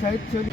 Side চলি।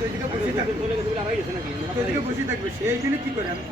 বাচ্চা- বসে থাকবে সেই দিনে কি করে আমি